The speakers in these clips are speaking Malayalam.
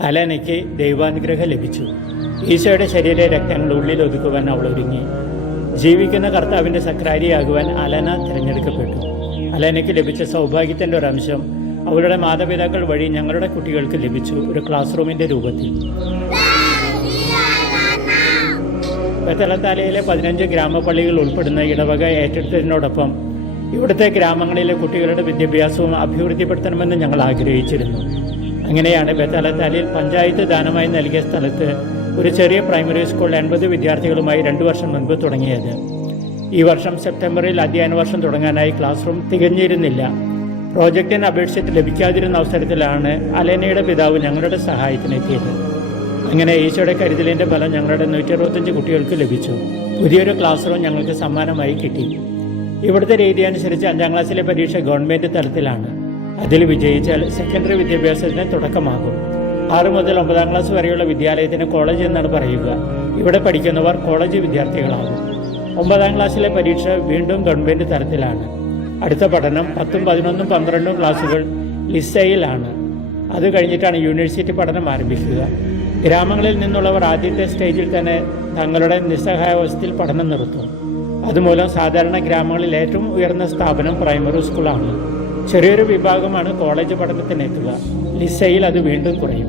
അലനയ്ക്ക് ദൈവാനുഗ്രഹം ലഭിച്ചു. ഈശോയുടെ ശരീര രക്തങ്ങൾ ഉള്ളിൽ ഒതുക്കുവാൻ അവൾ ഒരുങ്ങി. ജീവിക്കുന്ന കർത്താവിൻ്റെ സക്രാരിയാകുവാൻ അലന തിരഞ്ഞെടുക്കപ്പെട്ടു. അലനയ്ക്ക് ലഭിച്ച സൗഭാഗ്യത്തിൻ്റെ ഒരംശം അവളുടെ മാതാപിതാക്കൾ വഴി ഞങ്ങളുടെ കുട്ടികൾക്ക് ലഭിച്ചു, ഒരു ക്ലാസ് റൂമിൻ്റെ രൂപത്തിൽ. ബത്തലത്താലയിലെ 15 ഗ്രാമപള്ളികൾ ഉൾപ്പെടുന്ന ഇടവക ഏറ്റെടുത്തതിനോടൊപ്പം ഇവിടുത്തെ ഗ്രാമങ്ങളിലെ കുട്ടികളുടെ വിദ്യാഭ്യാസവും അഭിവൃദ്ധിപ്പെടുത്തണമെന്ന് ഞങ്ങൾ ആഗ്രഹിച്ചിരുന്നു. അങ്ങനെയാണ് ബത്തലത്താലയിൽ പഞ്ചായത്ത് ദാനമായി നൽകിയ സ്ഥലത്ത് ഒരു ചെറിയ പ്രൈമറി സ്കൂൾ 80 വിദ്യാർത്ഥികളുമായി 2 വർഷം മുൻപ് തുടങ്ങിയത്. ഈ വർഷം സെപ്റ്റംബറിൽ അധ്യയന വർഷം തുടങ്ങാനായി ക്ലാസ് റൂം തികഞ്ഞിരുന്നില്ല. പ്രോജക്റ്റിന് അപേക്ഷിച്ചിട്ട് ലഭിക്കാതിരുന്ന അവസരത്തിലാണ് അലേനയുടെ പിതാവ് ഞങ്ങളുടെ സഹായത്തിനെത്തിയത്. അങ്ങനെ ഈശോയുടെ കരുതലിൻ്റെ ഫലം ഞങ്ങളുടെ 165 കുട്ടികൾക്ക് ലഭിച്ചു. പുതിയൊരു ക്ലാസ് റൂം ഞങ്ങൾക്ക് സമ്മാനമായി കിട്ടി. ഇവിടുത്തെ രീതി അനുസരിച്ച് 5ാം ക്ലാസ്സിലെ പരീക്ഷ ഗവൺമെൻറ് തലത്തിലാണ്. അതിൽ വിജയിച്ചാൽ സെക്കൻഡറി വിദ്യാഭ്യാസത്തിന് തുടക്കമാകും. 6 മുതൽ 9ാം ക്ലാസ് വരെയുള്ള വിദ്യാലയത്തിന് കോളേജ് എന്നാണ് പറയുക. ഇവിടെ പഠിക്കുന്നവർ കോളേജ് വിദ്യാർത്ഥികളാകും. 9ാം ക്ലാസ്സിലെ പരീക്ഷ വീണ്ടും ഗവൺമെൻറ് തലത്തിലാണ്. അടുത്ത പഠനം 10ഉം 11ഉം 12ഉം ക്ലാസ്സുകൾ ലിസയിലാണ്. അത് കഴിഞ്ഞിട്ടാണ് യൂണിവേഴ്സിറ്റി പഠനം ആരംഭിക്കുക. ഗ്രാമങ്ങളിൽ നിന്നുള്ളവർ ആദ്യത്തെ സ്റ്റേജിൽ തന്നെ തങ്ങളുടെ നിസ്സഹായാവസ്ഥയിൽ പഠനം നിർത്തും. അതുമൂലം സാധാരണ ഗ്രാമങ്ങളിൽ ഏറ്റവും ഉയർന്ന സ്ഥാപനം പ്രൈമറി സ്കൂളാണ്. ചെറിയൊരു വിഭാഗമാണ് കോളേജ് പഠനത്തിനെത്തുക. ലിസയിൽ അത് വീണ്ടും കുറയും.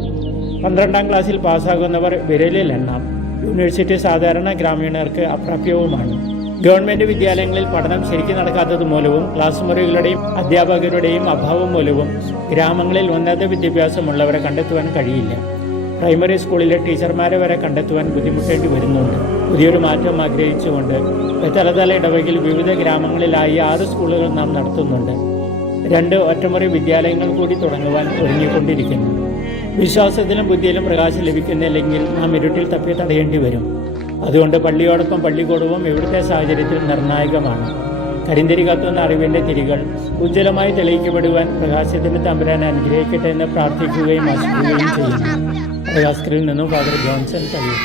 12ാം ക്ലാസ്സിൽ പാസ്സാകുന്നവർ വിരലിൽ എണ്ണാം. യൂണിവേഴ്സിറ്റി സാധാരണ ഗ്രാമീണർക്ക് അപ്രാപ്യവുമാണ്. ഗവൺമെൻറ് വിദ്യാലയങ്ങളിൽ പഠനം ശരിക്കും നടക്കാത്തത് മൂലവും ക്ലാസ് മുറികളുടെയും അധ്യാപകരുടെയും അഭാവം മൂലവും ഗ്രാമങ്ങളിൽ ഉന്നത വിദ്യാഭ്യാസമുള്ളവരെ കണ്ടെത്തുവാൻ കഴിയില്ല. പ്രൈമറി സ്കൂളിലെ ടീച്ചർമാരെ വരെ കണ്ടെത്തുവാൻ ബുദ്ധിമുട്ടേണ്ടി വരുന്നുണ്ട്. പുതിയൊരു മാറ്റം ആഗ്രഹിച്ചുകൊണ്ട് ബത്തലത്താല ഇടവകയിൽ വിവിധ ഗ്രാമങ്ങളിലായി 6 സ്കൂളുകൾ നാം നടത്തുന്നുണ്ട്. 2 ഒറ്റമുറി വിദ്യാലയങ്ങൾ കൂടി തുടങ്ങുവാൻ ഒരുങ്ങിക്കൊണ്ടിരിക്കുന്നു. വിശ്വാസത്തിലും ബുദ്ധിയിലും പ്രകാശം ലഭിക്കുന്നില്ലെങ്കിൽ നാം ഇരുട്ടിൽ തപ്പി തടയേണ്ടി വരും. അതുകൊണ്ട് പള്ളിയോടൊപ്പം പള്ളിക്കൂടവും ഇവിടുത്തെ സാഹചര്യത്തിൽ നിർണായകമാണ്. കരിന്തിരി കത്തുന്ന അറിവിൻ്റെ തിരികൾ ഉജ്ജ്വലമായി തെളിയിക്കപ്പെടുവാൻ പ്രകാശത്തിൻ്റെ തമ്പുരാനെ അനുഗ്രഹിക്കട്ടെ എന്ന് പ്രാർത്ഥിക്കുകയും ആശിക്കുകയും ചെയ്യുന്നു. പ്രകാശത്തിൽ നിന്നും ഫാദർ ജോൺസൺ കഴിയും.